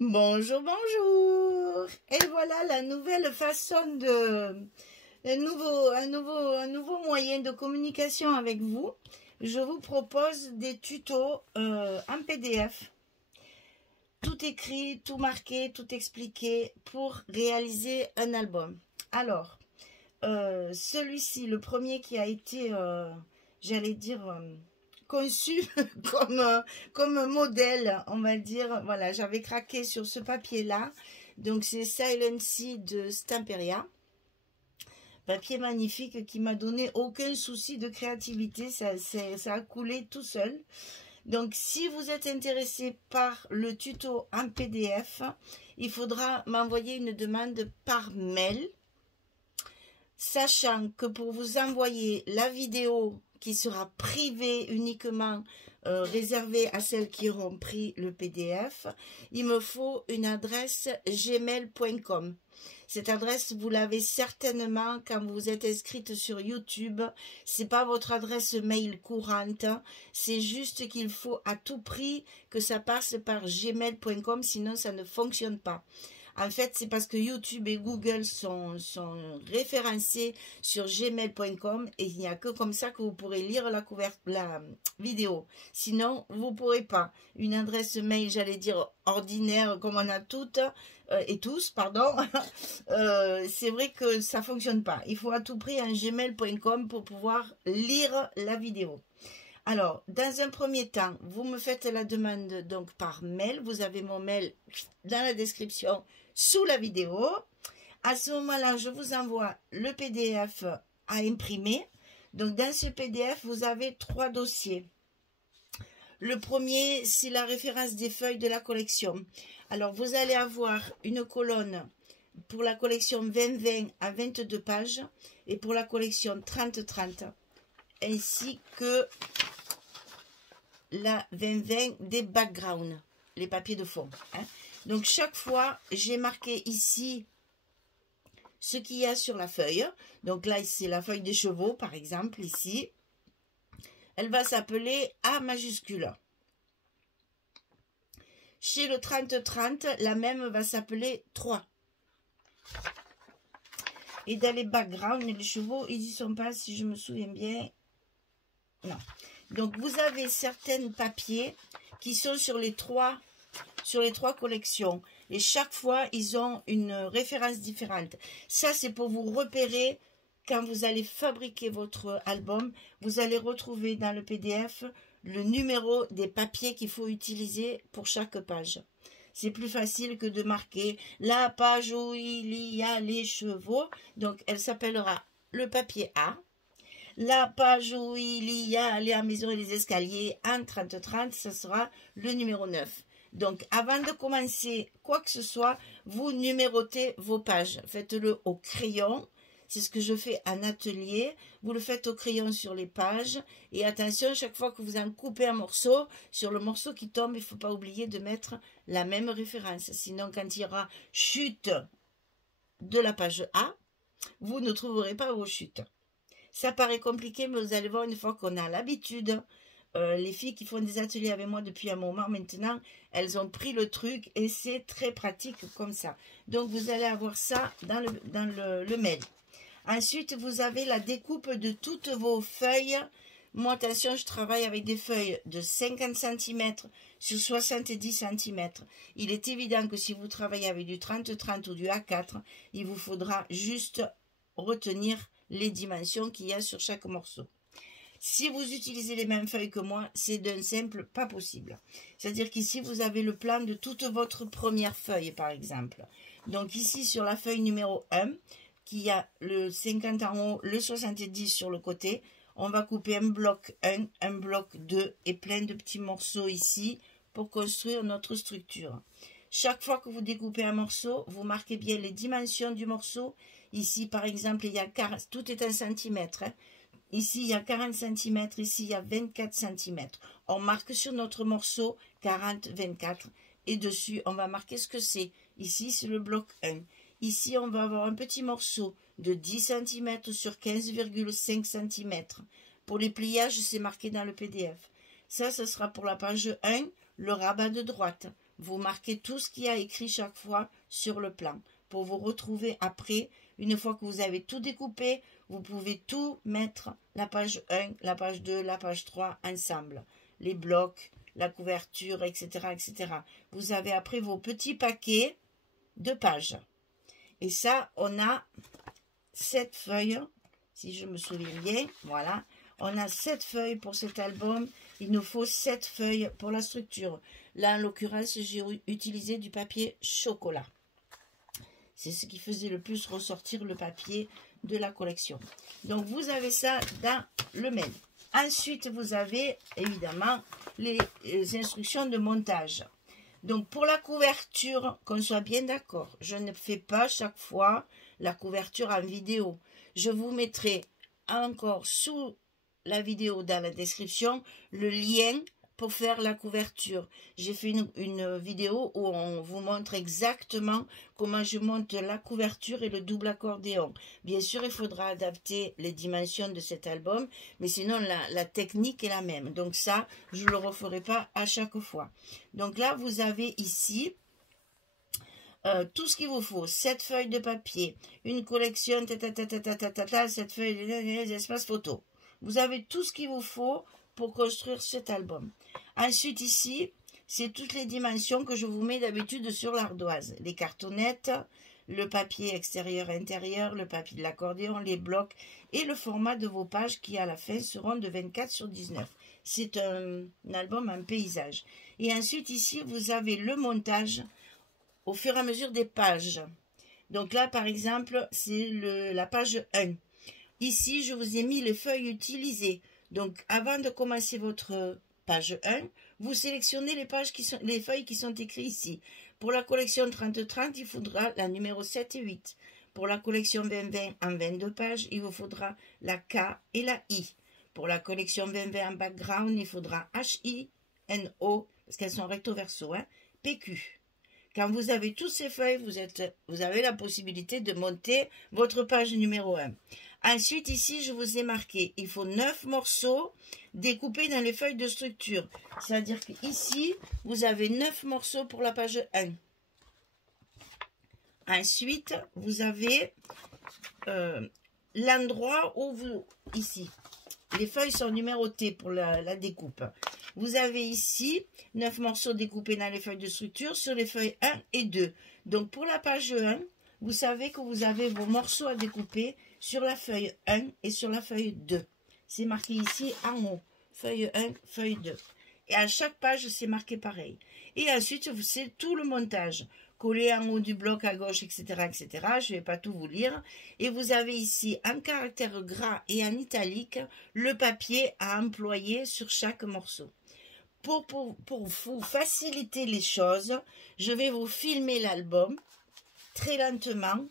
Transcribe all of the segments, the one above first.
Bonjour, bonjour. Et voilà la nouvelle façon de... un nouveau moyen de communication avec vous. Je vous propose des tutos en PDF. Tout écrit, tout marqué, tout expliqué pour réaliser un album. Alors, celui-ci, le premier qui a été, j'allais dire... conçu comme modèle, on va dire. Voilà, j'avais craqué sur ce papier-là. Donc, c'est Silent Sea de Stamperia. Papier magnifique qui m'a donné aucun souci de créativité. Ça a coulé tout seul. Donc, si vous êtes intéressé par le tuto en PDF, il faudra m'envoyer une demande par mail. Sachant que pour vous envoyer la vidéo qui sera privée uniquement, réservée à celles qui auront pris le PDF, il me faut une adresse gmail.com. Cette adresse, vous l'avez certainement quand vous êtes inscrite sur YouTube. C'est pas votre adresse mail courante, c'est juste qu'il faut à tout prix que ça passe par gmail.com, sinon ça ne fonctionne pas. En fait, c'est parce que YouTube et Google sont référencés sur gmail.com et il n'y a que comme ça que vous pourrez lire la vidéo. Sinon, vous ne pourrez pas. Une adresse mail, j'allais dire ordinaire, comme on a toutes et tous, pardon, c'est vrai que ça ne fonctionne pas. Il faut à tout prix un gmail.com pour pouvoir lire la vidéo. Alors, dans un premier temps, vous me faites la demande donc par mail. Vous avez mon mail dans la description sous la vidéo. À ce moment-là, je vous envoie le PDF à imprimer. Donc, dans ce PDF, vous avez 3 dossiers. Le premier, c'est la référence des feuilles de la collection. Alors, vous allez avoir une colonne pour la collection 20-20 à 22 pages et pour la collection 30-30, ainsi que la 20-20 des backgrounds, les papiers de fond. Donc, chaque fois, j'ai marqué ici ce qu'il y a sur la feuille. Donc là, c'est la feuille des chevaux, par exemple, ici. Elle va s'appeler A majuscule. Chez le 30-30, la même va s'appeler 3. Et dans les backgrounds, les chevaux, ils n'y sont pas, si je me souviens bien. Non. Donc, vous avez certains papiers qui sont sur les trois collections. Et chaque fois, ils ont une référence différente. Ça, c'est pour vous repérer quand vous allez fabriquer votre album. Vous allez retrouver dans le PDF le numéro des papiers qu'il faut utiliser pour chaque page. C'est plus facile que de marquer la page où il y a les chevaux. Donc, elle s'appellera le papier A. La page où il y a les maisons et les escaliers en 30-30, ce sera le numéro 9. Donc, avant de commencer quoi que ce soit, vous numérotez vos pages. Faites-le au crayon. C'est ce que je fais en atelier. Vous le faites au crayon sur les pages. Et attention, chaque fois que vous en coupez un morceau, sur le morceau qui tombe, il ne faut pas oublier de mettre la même référence. Sinon, quand il y aura chute de la page A, vous ne trouverez pas vos chutes. Ça paraît compliqué, mais vous allez voir une fois qu'on a l'habitude. Les filles qui font des ateliers avec moi depuis un moment maintenant, elles ont pris le truc et c'est très pratique comme ça. Donc, vous allez avoir ça dans le mail. Ensuite, vous avez la découpe de toutes vos feuilles. Moi, attention, je travaille avec des feuilles de 50 cm sur 70 cm. Il est évident que si vous travaillez avec du 30-30 ou du A4, il vous faudra juste retenir les dimensions qu'il y a sur chaque morceau. Si vous utilisez les mêmes feuilles que moi, c'est d'un simple pas possible. C'est-à-dire qu'ici, vous avez le plan de toute votre première feuille, par exemple. Donc ici, sur la feuille numéro 1, qui a le 50 en haut, le 70 sur le côté, on va couper un bloc 1, un bloc 2 et plein de petits morceaux ici pour construire notre structure. Chaque fois que vous découpez un morceau, vous marquez bien les dimensions du morceau. Ici, par exemple, il y a 40, tout est en centimètres. Ici, il y a 40 cm. Ici, il y a 24 cm. On marque sur notre morceau 40, 24. Et dessus, on va marquer ce que c'est. Ici, c'est le bloc 1. Ici, on va avoir un petit morceau de 10 cm sur 15,5 cm. Pour les pliages, c'est marqué dans le PDF. Ça, ce sera pour la page 1, le rabat de droite. vous marquez tout ce qu'il y a écrit chaque fois sur le plan pour vous retrouver après. Une fois que vous avez tout découpé, vous pouvez tout mettre, la page 1, la page 2, la page 3 ensemble. Les blocs, la couverture, etc., etc. Vous avez après vos petits paquets de pages. Et ça, on a 7 feuilles, si je me souviens bien, voilà. On a 7 feuilles pour cet album. Il nous faut 7 feuilles pour la structure. Là, en l'occurrence, j'ai utilisé du papier chocolat. C'est ce qui faisait le plus ressortir le papier de la collection. Donc, vous avez ça dans le mail. Ensuite, vous avez évidemment les instructions de montage. Donc, pour la couverture, qu'on soit bien d'accord, je ne fais pas chaque fois la couverture en vidéo. Je vous mettrai encore sous la vidéo dans la description le lien pour faire la couverture. J'ai fait une vidéo où on vous montre exactement comment je monte la couverture et le double accordéon. Bien sûr, il faudra adapter les dimensions de cet album, mais sinon la technique est la même. Donc ça, je ne le referai pas à chaque fois. Donc là, vous avez ici tout ce qu'il vous faut, 7 feuilles de papier, une collection, 7 feuilles d'espace photo. Vous avez tout ce qu'il vous faut pour construire cet album. Ensuite, ici, c'est toutes les dimensions que je vous mets d'habitude sur l'ardoise. Les cartonnettes, le papier extérieur-intérieur, le papier de l'accordéon, les blocs et le format de vos pages qui, à la fin, seront de 24 sur 19. C'est un album en paysage. Et ensuite, ici, vous avez le montage au fur et à mesure des pages. Donc là, par exemple, c'est la page 1. Ici, je vous ai mis les feuilles utilisées. Donc, avant de commencer votre page 1, vous sélectionnez les feuilles qui sont écrites ici. Pour la collection 30-30, il faudra la numéro 7 et 8. Pour la collection 20-20 en 22 pages, il vous faudra la K et la I. Pour la collection 20-20 en background, il faudra H-I-N-O, parce qu'elles sont recto-verso, hein, PQ. Quand vous avez toutes ces feuilles, vous avez la possibilité de monter votre page numéro 1. Ensuite, ici, je vous ai marqué, il faut 9 morceaux découpés dans les feuilles de structure. C'est-à-dire qu'ici, vous avez 9 morceaux pour la page 1. Ensuite, vous avez l'endroit où vous... Ici, les feuilles sont numérotées pour la découpe. Vous avez ici 9 morceaux découpés dans les feuilles de structure sur les feuilles 1 et 2. Donc, pour la page 1, vous savez que vous avez vos morceaux à découper sur la feuille 1 et sur la feuille 2. C'est marqué ici en haut. Feuille 1, feuille 2. Et à chaque page, c'est marqué pareil. Et ensuite, c'est tout le montage. Collé en haut du bloc à gauche, etc., etc. Je ne vais pas tout vous lire. Et vous avez ici, en caractère gras et en italique, le papier à employer sur chaque morceau. Pour vous faciliter les choses, je vais vous filmer l'album très lentement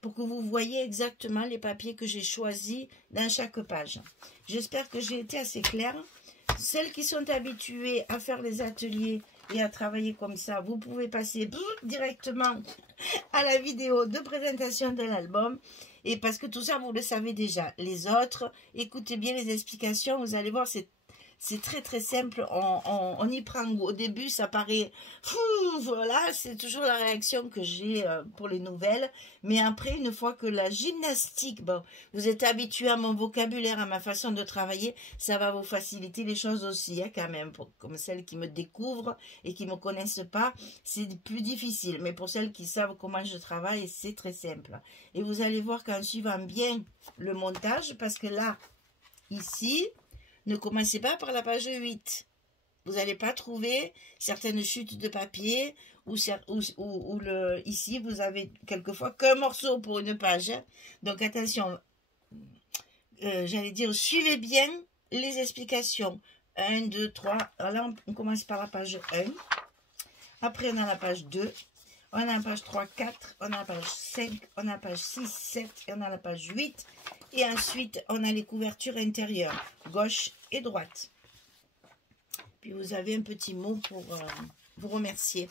pour que vous voyez exactement les papiers que j'ai choisis dans chaque page. J'espère que j'ai été assez claire. Celles qui sont habituées à faire les ateliers et à travailler comme ça, vous pouvez passer directement à la vidéo de présentation de l'album. Et parce que tout ça, vous le savez déjà. Les autres, écoutez bien les explications, vous allez voir, c'est très très simple, on y prend au début, ça paraît fou, voilà, c'est toujours la réaction que j'ai pour les nouvelles, mais après, une fois que la gymnastique, bon, vous êtes habitué à mon vocabulaire, à ma façon de travailler, ça va vous faciliter les choses aussi, hein, quand même, comme celles qui me découvrent et qui ne me connaissent pas, c'est plus difficile, mais pour celles qui savent comment je travaille, c'est très simple. Et vous allez voir qu'en suivant bien le montage, parce que là, ici, ne commencez pas par la page 8. Vous n'allez pas trouver certaines chutes de papier ou ici, vous avez quelquefois qu'un morceau pour une page. Hein. Donc, attention, j'allais dire, suivez bien les explications. 1, 2, 3. Alors là, on commence par la page 1. Après, on a la page 2. On a la page 3, 4. On a la page 5. On a la page 6, 7. Et on a la page 8. Et ensuite, on a les couvertures intérieures, gauche et droite. Puis vous avez un petit mot pour vous remercier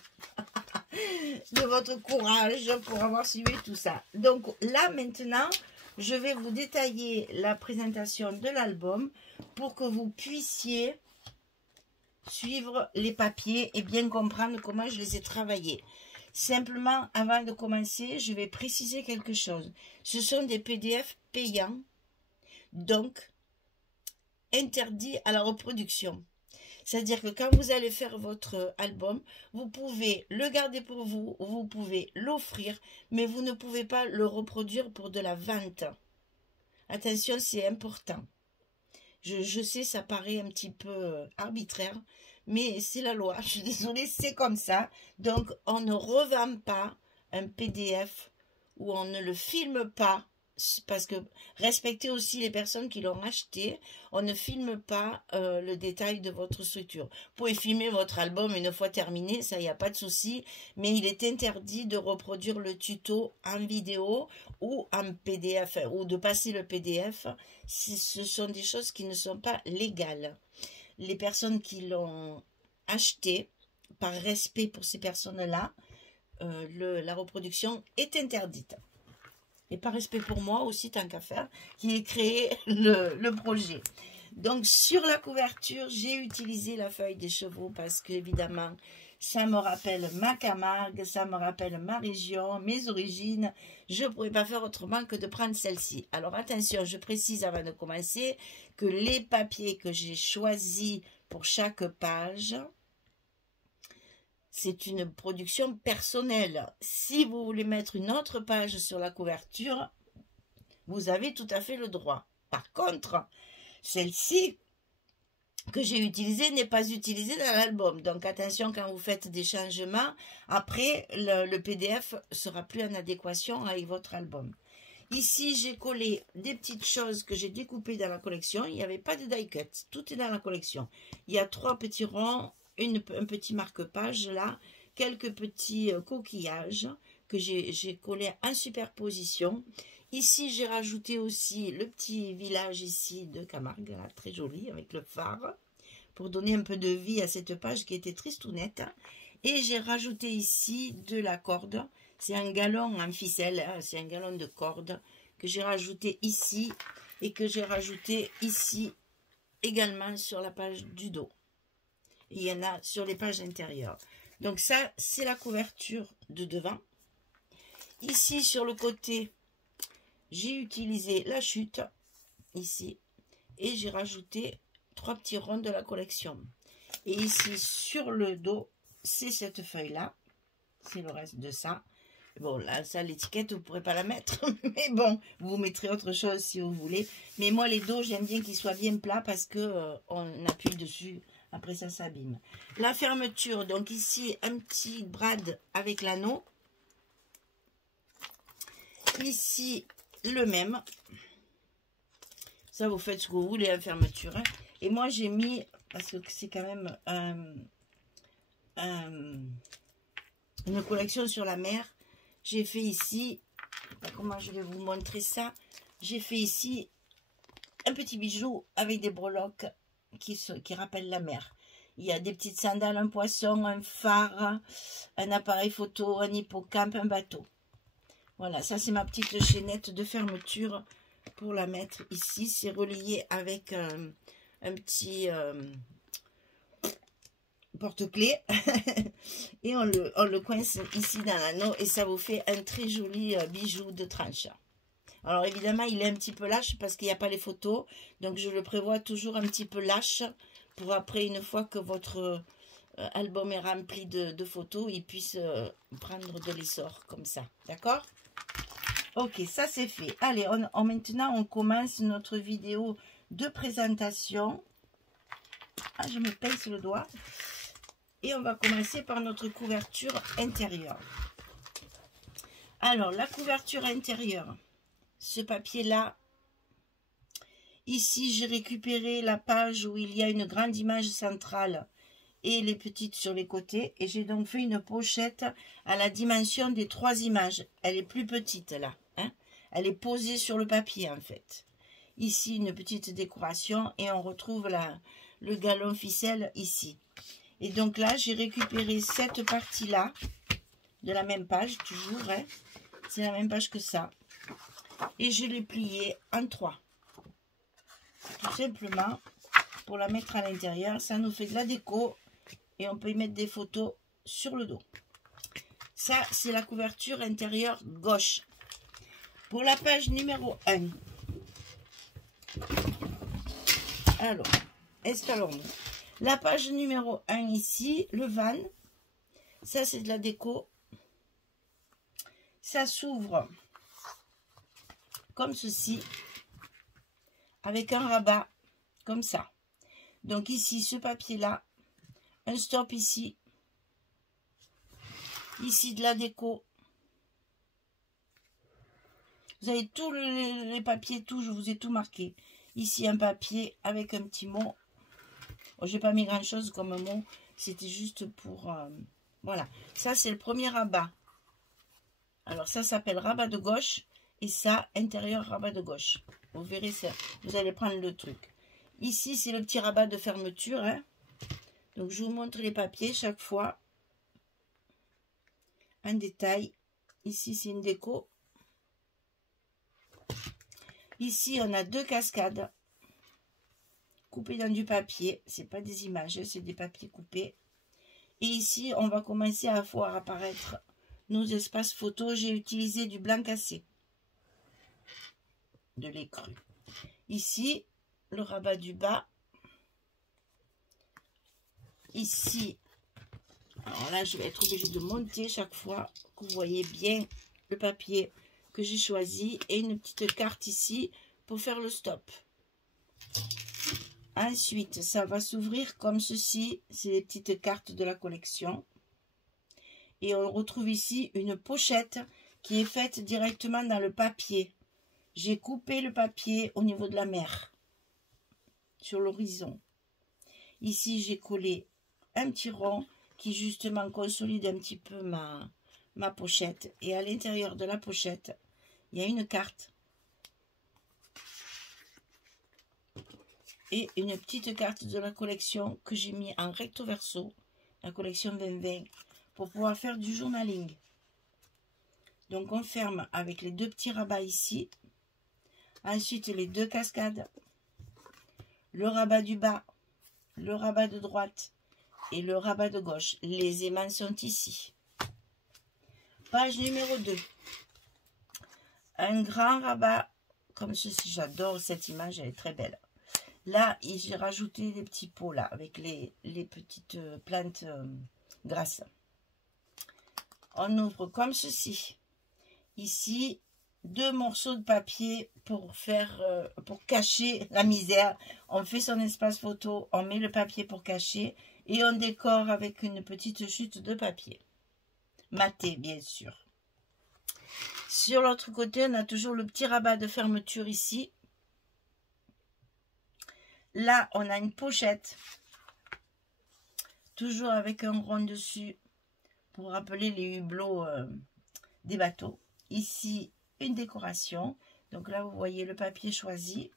de votre courage pour avoir suivi tout ça. Donc là, maintenant, je vais vous détailler la présentation de l'album pour que vous puissiez suivre les papiers et bien comprendre comment je les ai travaillés. Simplement, avant de commencer, je vais préciser quelque chose. Ce sont des PDF payants, donc interdits à la reproduction. C'est-à-dire que quand vous allez faire votre album, vous pouvez le garder pour vous, vous pouvez l'offrir, mais vous ne pouvez pas le reproduire pour de la vente. Attention, c'est important. Je sais, ça paraît un petit peu arbitraire, mais c'est la loi. Je suis désolée, c'est comme ça. Donc, on ne revend pas un PDF ou on ne le filme pas, parce que respectez aussi les personnes qui l'ont acheté. On ne filme pas le détail de votre structure. Vous pouvez filmer votre album une fois terminé, ça, il n'y a pas de souci, mais il est interdit de reproduire le tuto en vidéo ou en PDF, ou de passer le PDF. Ce sont des choses qui ne sont pas légales. Les personnes qui l'ont acheté, par respect pour ces personnes-là, la reproduction est interdite. Et par respect pour moi aussi, tant qu'à faire, qui ai créé le projet. Donc, sur la couverture, j'ai utilisé la feuille des chevaux parce que, évidemment, ça me rappelle ma Camargue, ça me rappelle ma région, mes origines. Je ne pourrais pas faire autrement que de prendre celle-ci. Alors, attention, je précise avant de commencer que les papiers que j'ai choisis pour chaque page, c'est une production personnelle. Si vous voulez mettre une autre page sur la couverture, vous avez tout à fait le droit. Par contre, celle-ci que j'ai utilisée n'est pas utilisée dans l'album. Donc attention quand vous faites des changements. Après, le PDF sera plus en adéquation avec votre album. Ici, j'ai collé des petites choses que j'ai découpées dans la collection. Il n'y avait pas de die cut. Tout est dans la collection. Il y a 3 petits ronds. Un petit marque-page là, quelques petits coquillages que j'ai collés en superposition. Ici, j'ai rajouté aussi le petit village ici de Camargue, là, très joli, avec le phare, pour donner un peu de vie à cette page qui était tristounette. Et j'ai rajouté ici de la corde. C'est un galon en ficelle, hein, c'est un galon de corde que j'ai rajouté ici et que j'ai rajouté ici également sur la page du dos. Il y en a sur les pages intérieures. Donc ça, c'est la couverture de devant. Ici, sur le côté, j'ai utilisé la chute, ici. Et j'ai rajouté 3 petits ronds de la collection. Et ici, sur le dos, c'est cette feuille-là. C'est le reste de ça. Bon, là, ça, l'étiquette, vous ne pourrez pas la mettre. Mais bon, vous mettrez autre chose si vous voulez. Mais moi, les dos, j'aime bien qu'ils soient bien plats parce que on appuie dessus. Après ça s'abîme. La fermeture, donc ici un petit brad avec l'anneau. Ici le même. Ça vous faites ce que vous voulez, la fermeture. Hein. Et moi j'ai mis, parce que c'est quand même une collection sur la mer. J'ai fait ici, comment je vais vous montrer ça. J'ai fait ici un petit bijou avec des breloques qui rappelle la mer. Il y a des petites sandales, un poisson, un phare, un appareil photo, un hippocampe, un bateau. Voilà, ça c'est ma petite chaînette de fermeture pour la mettre ici. C'est relié avec un petit porte-clés et on le coince ici dans l'anneau et ça vous fait un très joli bijou de tranche. Alors évidemment, il est un petit peu lâche parce qu'il n'y a pas les photos. Donc je le prévois toujours un petit peu lâche pour après, une fois que votre album est rempli de photos, il puisse prendre de l'essor comme ça. D'accord? Ok, ça c'est fait. Allez, maintenant on commence notre vidéo de présentation. Ah, je me pince le doigt. Et on va commencer par notre couverture intérieure. Alors, la couverture intérieure. Ce papier-là, ici j'ai récupéré la page où il y a une grande image centrale et les petites sur les côtés. Et j'ai donc fait une pochette à la dimension des 3 images. Elle est plus petite là. Hein? Elle est posée sur le papier en fait. Ici une petite décoration et on retrouve le galon ficelle ici. Et donc là j'ai récupéré cette partie-là de la même page toujours. Hein? C'est la même page que ça. Et je l'ai plié en 3. Tout simplement. pour la mettre à l'intérieur. Ça nous fait de la déco et on peut y mettre des photos sur le dos. Ça, c'est la couverture intérieure gauche. Pour la page numéro 1. Alors, installons-nous. La page numéro 1 ici, le van. Ça, c'est de la déco. Ça s'ouvre comme ceci, avec un rabat, comme ça. Donc ici, ce papier-là, un stop ici. Ici, de la déco. Vous avez tous les papiers, tout, je vous ai tout marqué. Ici, un papier avec un petit mot. Oh, j'ai pas mis grand-chose comme mot. C'était juste pour... voilà. Ça, c'est le premier rabat. Alors, ça s'appelle rabat de gauche. Et ça, intérieur rabat de gauche. Vous verrez ça. Vous allez prendre le truc. Ici, c'est le petit rabat de fermeture. Hein. Donc, je vous montre les papiers chaque fois. Un détail. Ici, c'est une déco. Ici, on a 2 cascades coupées dans du papier. C'est pas des images, c'est des papiers coupés. Et ici, on va commencer à voir apparaître nos espaces photos. J'ai utilisé du blanc cassé, de lait cru. Ici, le rabat du bas. Ici, alors là, je vais être obligée de monter chaque fois que vous voyez bien le papier que j'ai choisi et une petite carte ici pour faire le stop. Ensuite, ça va s'ouvrir comme ceci. C'est les petites cartes de la collection. Et on retrouve ici une pochette qui est faite directement dans le papier. J'ai coupé le papier au niveau de la mer, sur l'horizon. Ici, j'ai collé un petit rond qui justement consolide un petit peu ma pochette. Et à l'intérieur de la pochette, il y a une carte et une petite carte de la collection que j'ai mis en recto verso, la collection 2020, pour pouvoir faire du journaling. Donc on ferme avec les 2 petits rabats ici, ensuite les 2 cascades, le rabat du bas, le rabat de droite et le rabat de gauche. Les aimants sont ici. Page numéro 2. Un grand rabat comme ceci. J'adore cette image, elle est très belle. Là, j'ai rajouté des petits pots là avec les petites plantes grasses. On ouvre comme ceci. Ici, 2 morceaux de papier pour cacher la misère. On fait son espace photo, on met le papier pour cacher et on décore avec une petite chute de papier. Maté, bien sûr. Sur l'autre côté, on a toujours le petit rabat de fermeture ici. Là, on a une pochette, toujours avec un rond dessus pour rappeler les hublots des bateaux. Ici, une décoration. Donc là, vous voyez le papier choisi.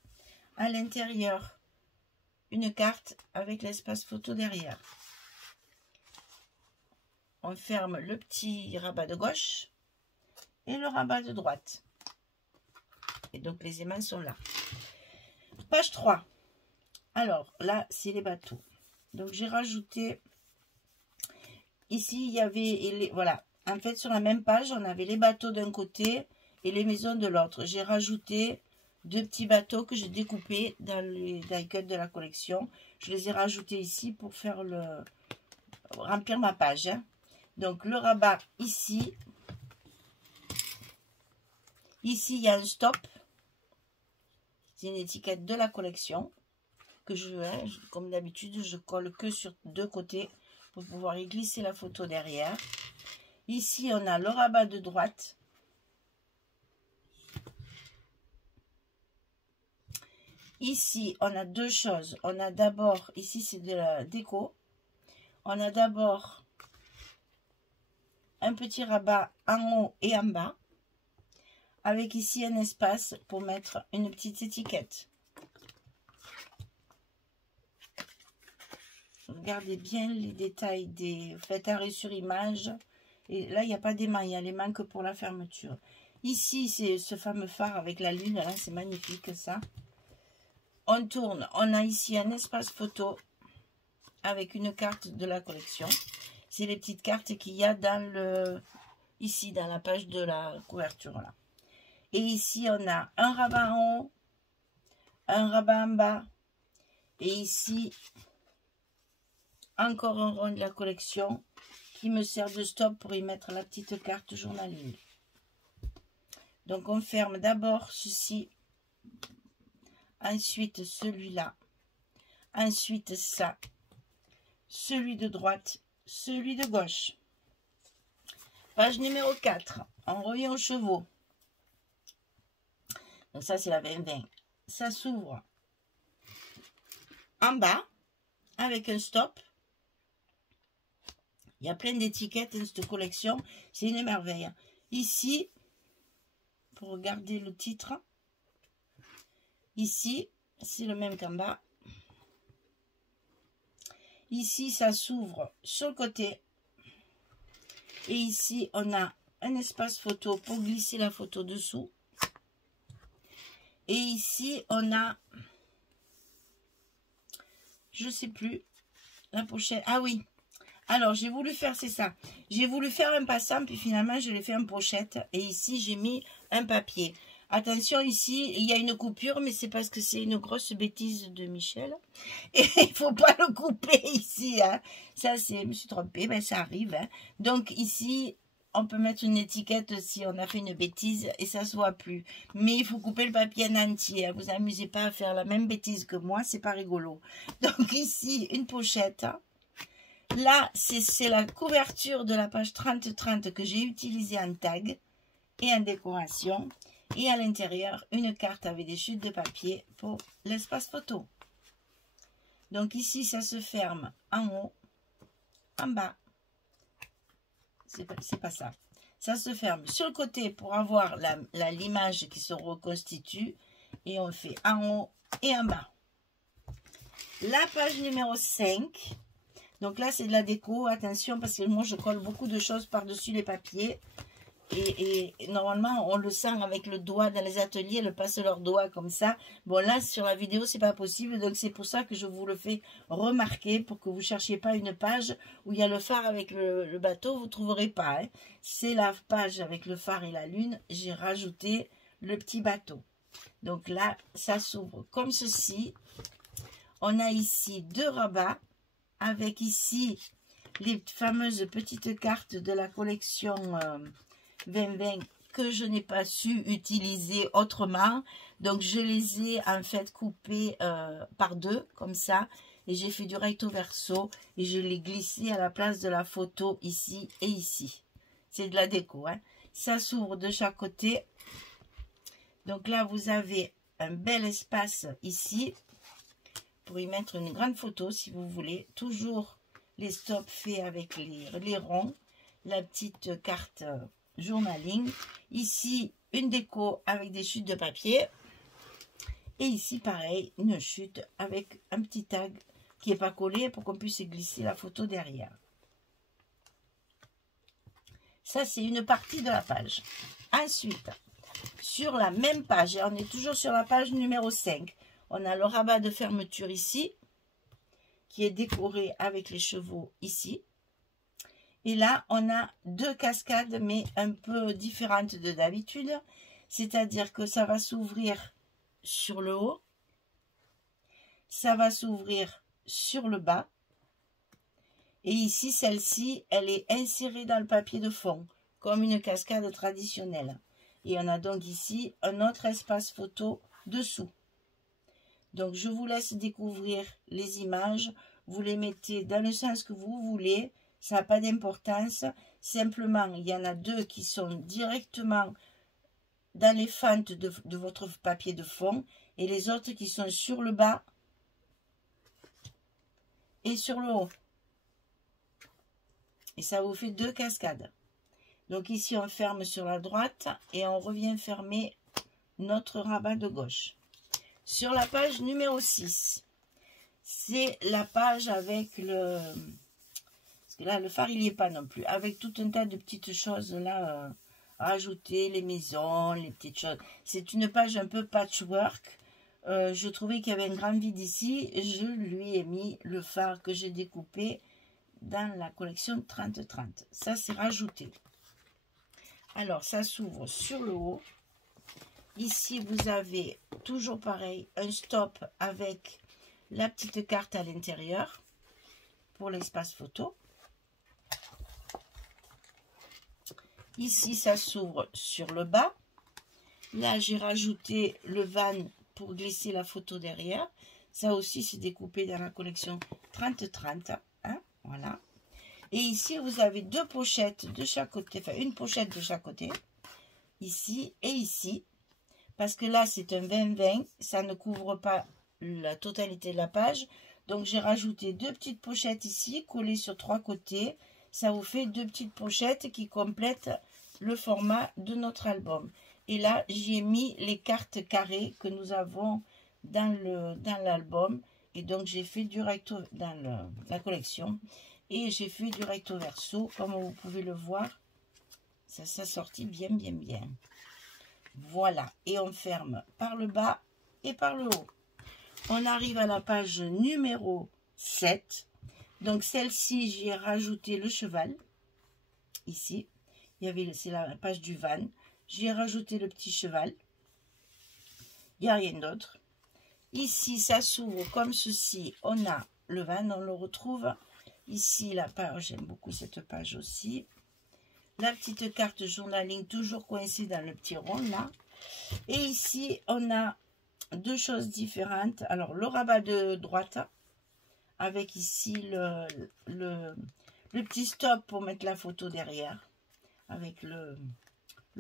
À l'intérieur, une carte avec l'espace photo derrière. On ferme le petit rabat de gauche et le rabat de droite. Et donc, les aimants sont là. Page 3. Alors, là, c'est les bateaux. Donc, j'ai rajouté... Ici, il y avait... voilà. En fait, sur la même page, on avait les bateaux d'un côté et les maisons de l'autre. J'ai rajouté 2 petits bateaux que j'ai découpés dans les die-cuts de la collection. Je les ai rajoutés ici pour faire remplir ma page. Hein. Donc, le rabat ici. Ici, il y a un stop. C'est une étiquette de la collection que comme d'habitude, je colle que sur 2 côtés pour pouvoir y glisser la photo derrière. Ici, on a le rabat de droite. Ici, on a 2 choses. On a d'abord, ici c'est de la déco. On a d'abord un petit rabat en haut et en bas. Avec ici un espace pour mettre une petite étiquette. Regardez bien les détails des... Faites arrêt sur image. Et là, il n'y a pas d'aimant, il y a les mains que pour la fermeture. Ici, c'est ce fameux phare avec la lune. Là, c'est magnifique, ça. On tourne, on a ici un espace photo avec une carte de la collection. C'est les petites cartes qu'il y a dans le, ici dans la page de la couverture là. Et ici on a un rabat en haut, un rabat en bas, et ici encore un rond de la collection qui me sert de stop pour y mettre la petite carte journaling. Donc on ferme d'abord ceci, ensuite celui-là, ensuite ça, celui de droite, celui de gauche. Page numéro 4, on revient aux chevaux. Donc ça c'est la 20-20. Ça s'ouvre en bas avec un stop. Il y a plein d'étiquettes dans cette collection, c'est une merveille. Ici, pour regarder le titre, ici, c'est le même qu'en bas. Ici, ça s'ouvre sur le côté. Et ici, on a un espace photo pour glisser la photo dessous. Et ici, on a, je sais plus, la pochette. Ah oui. Alors, j'ai voulu faire, c'est ça. J'ai voulu faire un passant, puis finalement, je l'ai fait en pochette. Et ici, j'ai mis un papier. Attention, ici, il y a une coupure, mais c'est parce que c'est une grosse bêtise de Michel. Et il ne faut pas le couper ici. Hein. Ça, c'est, je me suis trompée, ben, ça arrive. Hein. Donc, ici, on peut mettre une étiquette si on a fait une bêtise et ça ne se voit plus. Mais il faut couper le papier en entier. Hein. Vous amusez pas à faire la même bêtise que moi, c'est pas rigolo. Donc, ici, une pochette. Là, c'est la couverture de la page 30-30 que j'ai utilisée en tag et en décoration. Et à l'intérieur, une carte avec des chutes de papier pour l'espace photo. Donc ici, ça se ferme en haut, en bas. C'est pas ça. Ça se ferme sur le côté pour avoir l'image qui se reconstitue. Et on fait en haut et en bas. La page numéro 5. Donc là, c'est de la déco. Attention, parce que moi, je colle beaucoup de choses par-dessus les papiers. Et normalement, on le sent avec le doigt dans les ateliers. Elles passent leurs doigts comme ça. Bon, là, sur la vidéo, c'est pas possible. Donc, c'est pour ça que je vous le fais remarquer. Pour que vous ne cherchiez pas une page où il y a le phare avec le bateau. Vous ne trouverez pas. Hein. C'est la page avec le phare et la lune. J'ai rajouté le petit bateau. Donc là, ça s'ouvre comme ceci. On a ici 2 rabats. Avec ici les fameuses petites cartes de la collection 2020 que je n'ai pas su utiliser autrement. Donc je les ai en fait coupées par 2 comme ça. Et j'ai fait du recto verso et je l'ai glissé à la place de la photo ici et ici. C'est de la déco. Hein. Ça s'ouvre de chaque côté. Donc là vous avez un bel espace ici. Pour y mettre une grande photo si vous voulez. Toujours les stops faits avec les ronds. La petite carte journaling. Ici, une déco avec des chutes de papier. Et ici, pareil, une chute avec un petit tag qui n'est pas collé pour qu'on puisse glisser la photo derrière. Ça, c'est une partie de la page. Ensuite, sur la même page, et on est toujours sur la page numéro 5, on a le rabat de fermeture ici, qui est décoré avec les chevaux ici. Et là, on a 2 cascades, mais un peu différentes de d'habitude. C'est-à-dire que ça va s'ouvrir sur le haut. Ça va s'ouvrir sur le bas. Et ici, celle-ci, elle est insérée dans le papier de fond, comme une cascade traditionnelle. Et on a donc ici un autre espace photo dessous. Donc, je vous laisse découvrir les images. Vous les mettez dans le sens que vous voulez. Ça n'a pas d'importance. Simplement, il y en a 2 qui sont directement dans les fentes de votre papier de fond. Et les autres qui sont sur le bas et sur le haut. Et ça vous fait 2 cascades. Donc ici, on ferme sur la droite et on revient fermer notre rabat de gauche. Sur la page numéro 6, c'est la page avec le... Parce que là, le phare, il n'y est pas non plus. Avec tout un tas de petites choses là, rajouter les maisons, les petites choses. C'est une page un peu patchwork. je trouvais qu'il y avait un grand vide ici. Je lui ai mis le phare que j'ai découpé dans la collection 30-30. Ça, c'est rajouté. Alors, ça s'ouvre sur le haut. Ici, vous avez toujours pareil, un stop avec la petite carte à l'intérieur pour l'espace photo. Ici, ça s'ouvre sur le bas. Là, j'ai rajouté le van pour glisser la photo derrière. Ça aussi, c'est découpé dans la collection 30-30. Hein, voilà. Et ici, vous avez deux pochettes de chaque côté. Enfin, une pochette de chaque côté. Ici et ici. Parce que là, c'est un 20-20. Ça ne couvre pas la totalité de la page. Donc, j'ai rajouté deux petites pochettes ici, collées sur trois côtés. Ça vous fait deux petites pochettes qui complètent le format de notre album. Et là, j'y ai mis les cartes carrées que nous avons dans l'album. Et donc, j'ai fait du recto dans la collection. Et j'ai fait du recto verso, comme vous pouvez le voir. Ça s'assortit bien, bien, bien. Voilà. Et on ferme par le bas et par le haut. On arrive à la page numéro 7. Donc, celle-ci, j'y ai rajouté le cheval. Ici. C'est la page du van. J'y ai rajouté le petit cheval. Il n'y a rien d'autre. Ici, ça s'ouvre comme ceci. On a le van, on le retrouve. Ici, la page, j'aime beaucoup cette page aussi. La petite carte journaling, toujours coincée dans le petit rond, là. Et ici, on a deux choses différentes. Alors, le rabat de droite, avec ici le petit stop pour mettre la photo derrière, avec le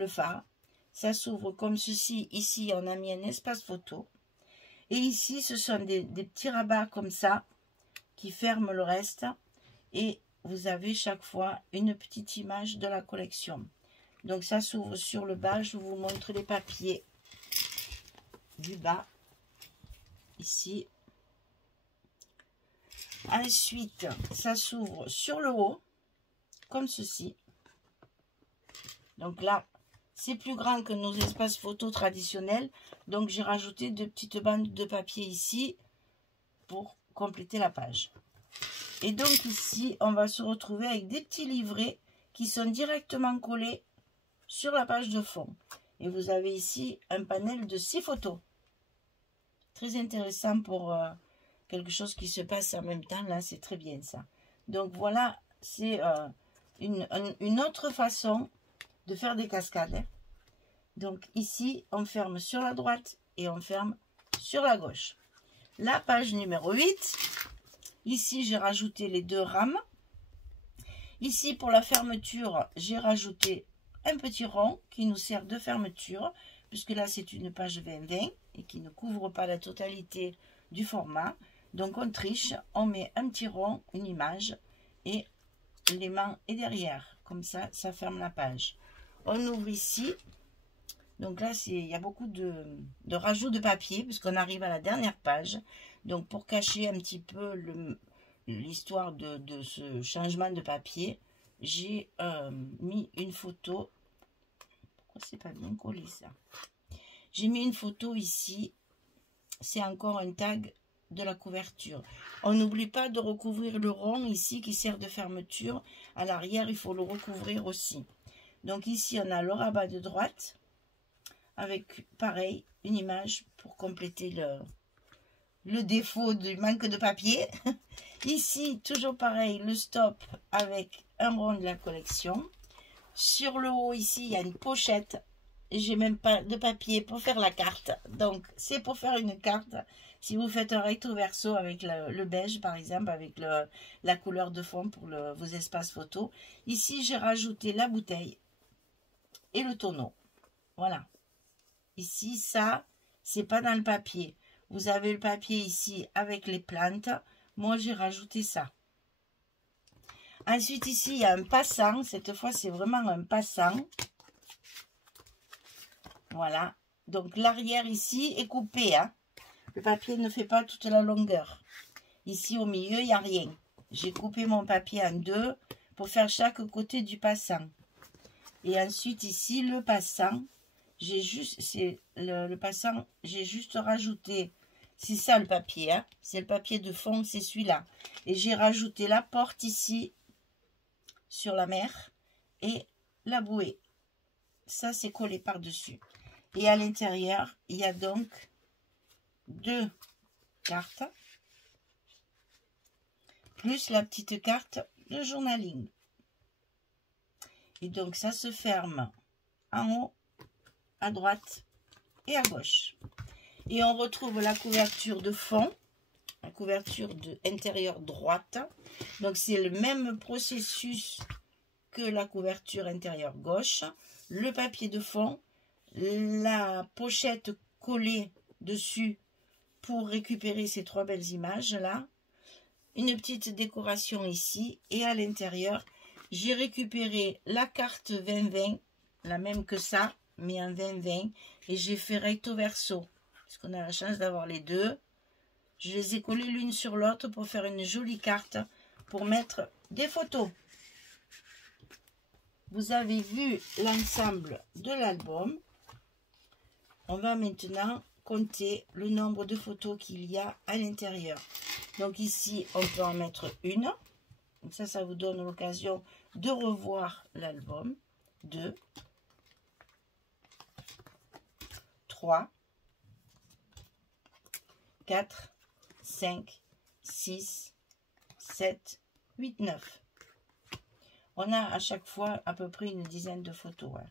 phare. Ça s'ouvre comme ceci. Ici, on a mis un espace photo. Et ici, ce sont des petits rabats comme ça, qui ferment le reste. Et vous avez chaque fois une petite image de la collection. Donc, ça s'ouvre sur le bas. Je vous montre les papiers du bas. Ici. Ensuite, ça s'ouvre sur le haut, comme ceci. Donc là, c'est plus grand que nos espaces photos traditionnels. Donc, j'ai rajouté deux petites bandes de papier ici pour compléter la page. Et donc ici, on va se retrouver avec des petits livrets qui sont directement collés sur la page de fond. Et vous avez ici un panel de 6 photos. Très intéressant pour quelque chose qui se passe en même temps. Là, c'est très bien ça. Donc voilà, c'est une autre façon de faire des cascades. Hein. Donc ici, on ferme sur la droite et on ferme sur la gauche. La page numéro 8. Ici, j'ai rajouté les deux rames. Ici, pour la fermeture, j'ai rajouté un petit rond qui nous sert de fermeture, puisque là, c'est une page 20-20 et qui ne couvre pas la totalité du format. Donc, on triche, on met un petit rond, une image, et l'aimant est derrière. Comme ça, ça ferme la page. On ouvre ici. Donc là, il y a beaucoup de rajouts de papier, puisqu'on arrive à la dernière page. Donc, pour cacher un petit peu l'histoire de ce changement de papier, j'ai mis une photo. Pourquoi c'est pas bien collé ça? J'ai mis une photo ici. C'est encore un tag de la couverture. On n'oublie pas de recouvrir le rond ici qui sert de fermeture. À l'arrière, il faut le recouvrir aussi. Donc ici, on a le rabat de droite avec, pareil, une image pour compléter le défaut du manque de papier. Ici, toujours pareil, le stop avec un rond de la collection. Sur le haut, ici, il y a une pochette. J'ai même pas de papier pour faire la carte. Donc, c'est pour faire une carte. Si vous faites un recto verso avec le beige, par exemple, avec la couleur de fond pour vos espaces photos. Ici, j'ai rajouté la bouteille et le tonneau. Voilà. Ici, ça, c'est pas dans le papier. Vous avez le papier ici avec les plantes. Moi, j'ai rajouté ça. Ensuite, ici, il y a un passant. Cette fois, c'est vraiment un passant. Voilà. Donc, l'arrière ici est coupé. Hein. Le papier ne fait pas toute la longueur. Ici, au milieu, il n'y a rien. J'ai coupé mon papier en deux pour faire chaque côté du passant. Et ensuite, ici, le passant j'ai juste, c'est le passant, j'ai juste rajouté, c'est ça le papier, hein, c'est le papier de fond, c'est celui-là. Et j'ai rajouté la porte ici, sur la mer, et la bouée. Ça, c'est collé par-dessus. Et à l'intérieur, il y a donc 2 cartes, plus la petite carte de journaling. Et donc, ça se ferme en haut, à droite et à gauche. Et on retrouve la couverture de fond, la couverture de intérieure droite. Donc, c'est le même processus que la couverture intérieure gauche. Le papier de fond, la pochette collée dessus pour récupérer ces 3 belles images là. Une petite décoration ici. Et à l'intérieur, j'ai récupéré la carte 20-20, la même que ça, mais en 20-20. Et j'ai fait recto verso, parce qu'on a la chance d'avoir les deux. Je les ai collées l'une sur l'autre pour faire une jolie carte, pour mettre des photos. Vous avez vu l'ensemble de l'album. On va maintenant compter le nombre de photos qu'il y a à l'intérieur. Donc ici, on peut en mettre une. Donc ça vous donne l'occasion de revoir l'album. 2, 3, 4, 5, 6, 7, 8, 9. On a à chaque fois à peu près une dizaine de photos. Hein.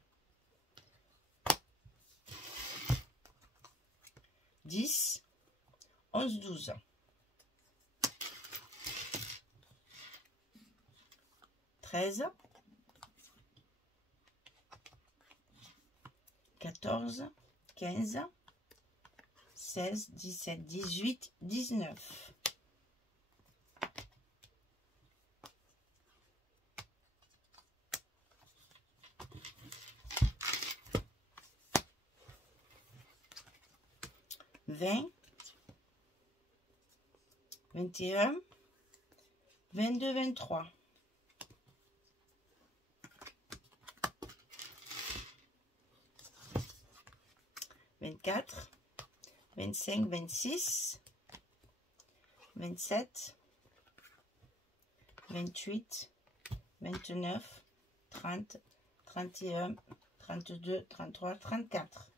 10, 11, 12. 13, 14, 15, 16, 17, 18, 19. 20, 21, 22, 23. 24, 25, 26, 27, 28, 29, 30, 31, 32, 33, 34.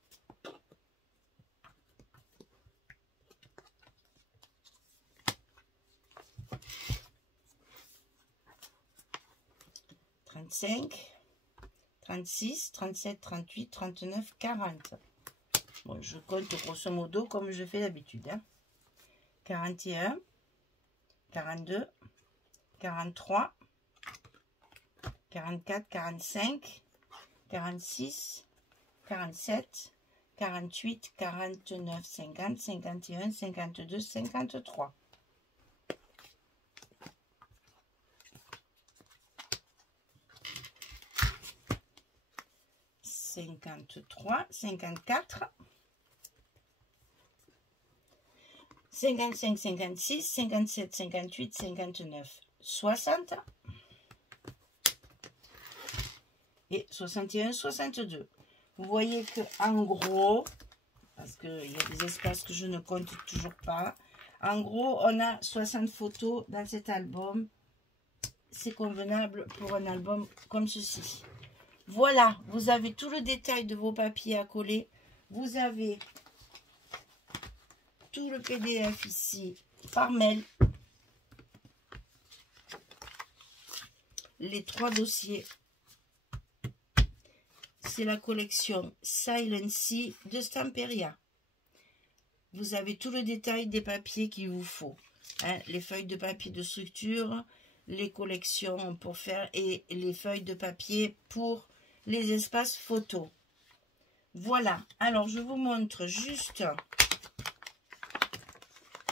35, 36, 37, 38, 39, 40. Bon, je compte grosso modo comme je fais d'habitude. Hein. 41, 42, 43, 44, 45, 46, 47, 48, 49, 50, 51, 52, 53. 53, 54, 55, 56, 57, 58, 59, 60 et 61, 62. Vous voyez que en gros, parce qu'il y a des espaces que je ne compte toujours pas, en gros, on a 60 photos dans cet album. C'est convenable pour un album comme ceci. Voilà, vous avez tout le détail de vos papiers à coller. Vous avez tout le PDF ici par mail. Les 3 dossiers. C'est la collection Silent Sea de Stamperia. Vous avez tout le détail des papiers qu'il vous faut. Hein, les feuilles de papier de structure, les collections pour faire et les feuilles de papier pour les espaces photos. Voilà, alors je vous montre juste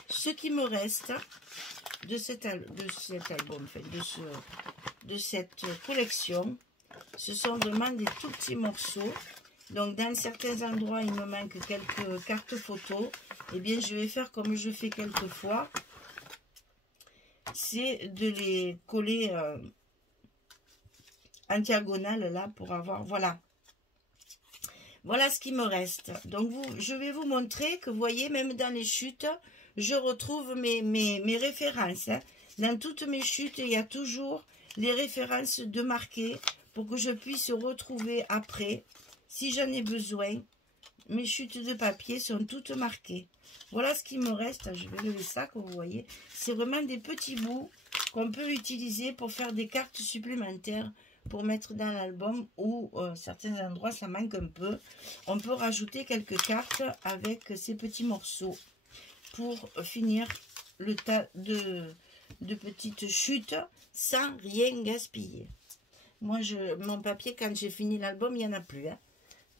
ce qui me reste de cet album, enfin, de cette collection. Ce sont vraiment des tout petits morceaux. Donc dans certains endroits il me manque quelques cartes photos. Eh bien je vais faire comme je fais quelquefois, c'est de les coller en diagonale là pour avoir, voilà. Voilà ce qui me reste. Donc, je vais vous montrer que, vous voyez, même dans les chutes, je retrouve mes références. Hein. Dans toutes mes chutes, il y a toujours les références de marquer pour que je puisse retrouver après, si j'en ai besoin. Mes chutes de papier sont toutes marquées. Voilà ce qui me reste. Je vais lever ça, comme vous voyez. C'est vraiment des petits bouts qu'on peut utiliser pour faire des cartes supplémentaires pour mettre dans l'album ou certains endroits ça manque un peu. On peut rajouter quelques cartes avec ces petits morceaux pour finir le tas de petites chutes sans rien gaspiller. Moi, mon papier, quand j'ai fini l'album, il n'y en a plus. Hein.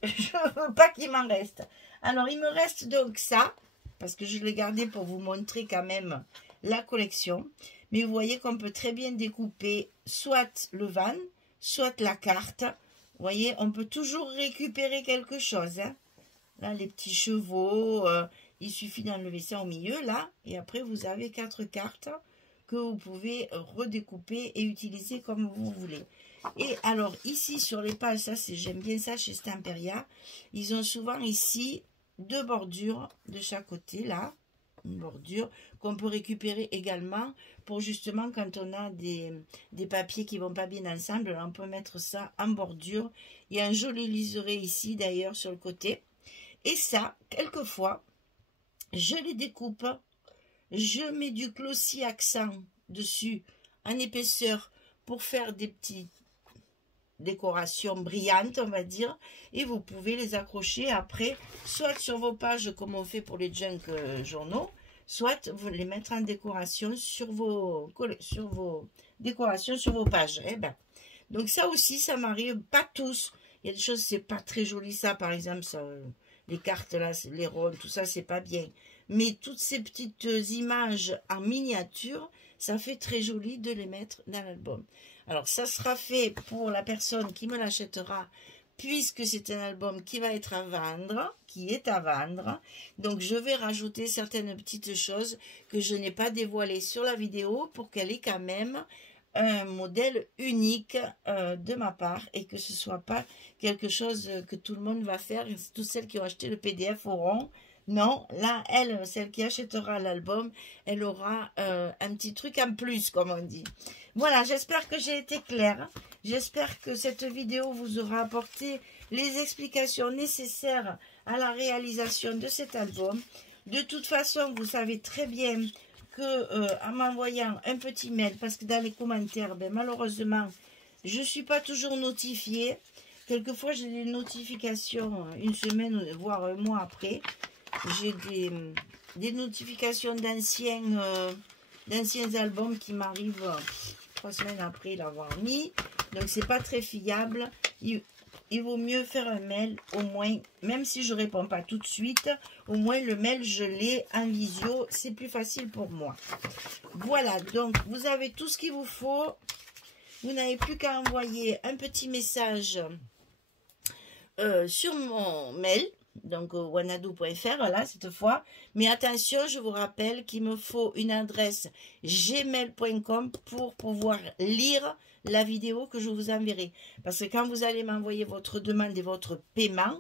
Je ne veux pas qu'il m'en reste. Alors, il me reste donc ça, parce que je l'ai gardé pour vous montrer quand même la collection. Mais vous voyez qu'on peut très bien découper soit le van, soit la carte. Vous voyez, on peut toujours récupérer quelque chose. Hein. Là, les petits chevaux, il suffit d'enlever ça au milieu, là. Et après, vous avez 4 cartes que vous pouvez redécouper et utiliser comme vous voulez. Et alors, ici, sur les pages, ça, j'aime bien ça chez Stamperia. Ils ont souvent ici 2 bordures de chaque côté, là. Une bordure qu'on peut récupérer également pour justement quand on a des papiers qui vont pas bien ensemble, là, on peut mettre ça en bordure. Il y a un joli liseré ici, d'ailleurs, sur le côté. Et ça, quelquefois, je les découpe. Je mets du glossy accent dessus en épaisseur pour faire des petites décorations brillantes, on va dire. Et vous pouvez les accrocher après, soit sur vos pages comme on fait pour les junk journaux, soit vous les mettre en décoration sur vos décorations sur vos pages. Eh ben, donc ça aussi, ça m'arrive, pas tous. Il y a des choses, c'est pas très joli ça, par exemple, ça, les cartes là, les ronds, tout ça, c'est pas bien. Mais toutes ces petites images en miniature, ça fait très joli de les mettre dans l'album. Alors, ça sera fait pour la personne qui me l'achètera, puisque c'est un album qui va être à vendre, qui est à vendre. Donc, je vais rajouter certaines petites choses que je n'ai pas dévoilées sur la vidéo pour qu'elle ait quand même un modèle unique de ma part et que ce ne soit pas quelque chose que tout le monde va faire. Toutes celles qui ont acheté le PDF auront. Non, là, celle qui achètera l'album, elle aura un petit truc en plus, comme on dit. Voilà, j'espère que j'ai été claire. J'espère que cette vidéo vous aura apporté les explications nécessaires à la réalisation de cet album. De toute façon, vous savez très bien que en m'envoyant un petit mail, parce que dans les commentaires, ben, malheureusement, je ne suis pas toujours notifiée. Quelquefois, j'ai des notifications une semaine, voire un mois après. J'ai des notifications d'anciens albums qui m'arrivent 3 semaines après l'avoir mis. Donc, c'est pas très fiable. Il vaut mieux faire un mail, au moins, même si je ne réponds pas tout de suite, au moins le mail, je l'ai en visio. C'est plus facile pour moi. Voilà, donc, vous avez tout ce qu'il vous faut. Vous n'avez plus qu'à envoyer un petit message sur mon mail. Donc wanadoo.fr, voilà, cette fois. Mais attention, je vous rappelle qu'il me faut une adresse gmail.com pour pouvoir lire la vidéo que je vous enverrai. Parce que quand vous allez m'envoyer votre demande et votre paiement,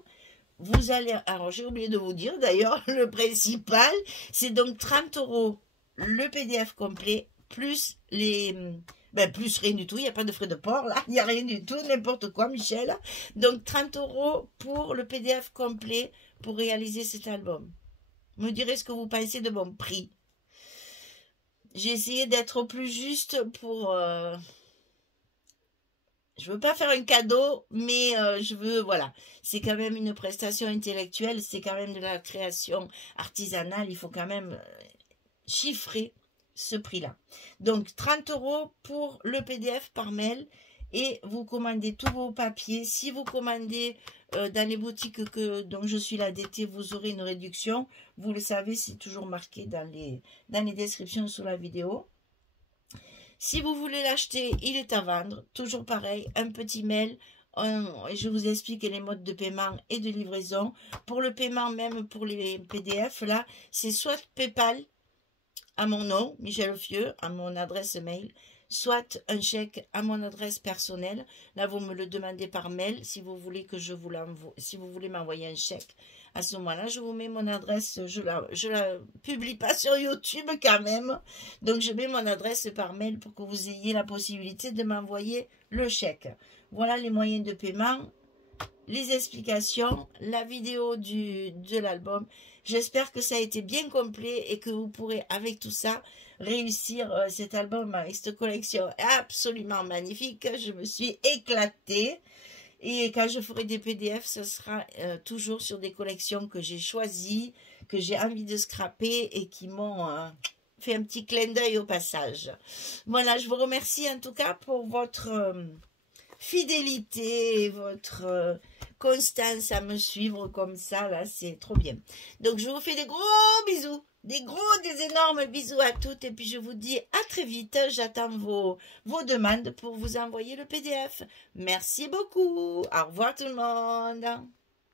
vous allez... Alors, j'ai oublié de vous dire, d'ailleurs, le principal, c'est donc 30 € le PDF complet, plus les... Ben, plus rien du tout, il n'y a pas de frais de port, là, il n'y a rien du tout, n'importe quoi, Michel. Donc, 30 € pour le PDF complet pour réaliser cet album. Vous me direz ce que vous pensez de mon prix. J'ai essayé d'être au plus juste pour... Je veux pas faire un cadeau, mais je veux, voilà. C'est quand même une prestation intellectuelle, c'est quand même de la création artisanale, il faut quand même chiffrer ce prix-là. Donc, 30 € pour le PDF par mail et vous commandez tous vos papiers. Si vous commandez dans les boutiques dont je suis la DT, vous aurez une réduction. Vous le savez, c'est toujours marqué dans les descriptions sous la vidéo. Si vous voulez l'acheter, il est à vendre. Toujours pareil, un petit mail. Je vous explique les modes de paiement et de livraison. Pour le paiement, même pour les PDF, là, c'est soit PayPal, à mon nom, Michel Offieux, à mon adresse mail, soit un chèque à mon adresse personnelle. Là, vous me le demandez par mail si vous voulez que je vous l'envoie, si vous voulez m'envoyer un chèque. À ce moment-là, je vous mets mon adresse. Je la publie pas sur YouTube quand même. Donc, je mets mon adresse par mail pour que vous ayez la possibilité de m'envoyer le chèque. Voilà les moyens de paiement, les explications, la vidéo de l'album. J'espère que ça a été bien complet et que vous pourrez, avec tout ça, réussir cet album avec cette collection absolument magnifique. Je me suis éclatée. Et quand je ferai des PDF, ce sera toujours sur des collections que j'ai choisies, que j'ai envie de scraper et qui m'ont fait un petit clin d'œil au passage. Voilà, je vous remercie en tout cas pour votre fidélité et votre constance à me suivre comme ça. Là, c'est trop bien. Donc, je vous fais des gros bisous. Des énormes bisous à toutes. Et puis, je vous dis à très vite. J'attends vos demandes pour vous envoyer le PDF. Merci beaucoup. Au revoir tout le monde.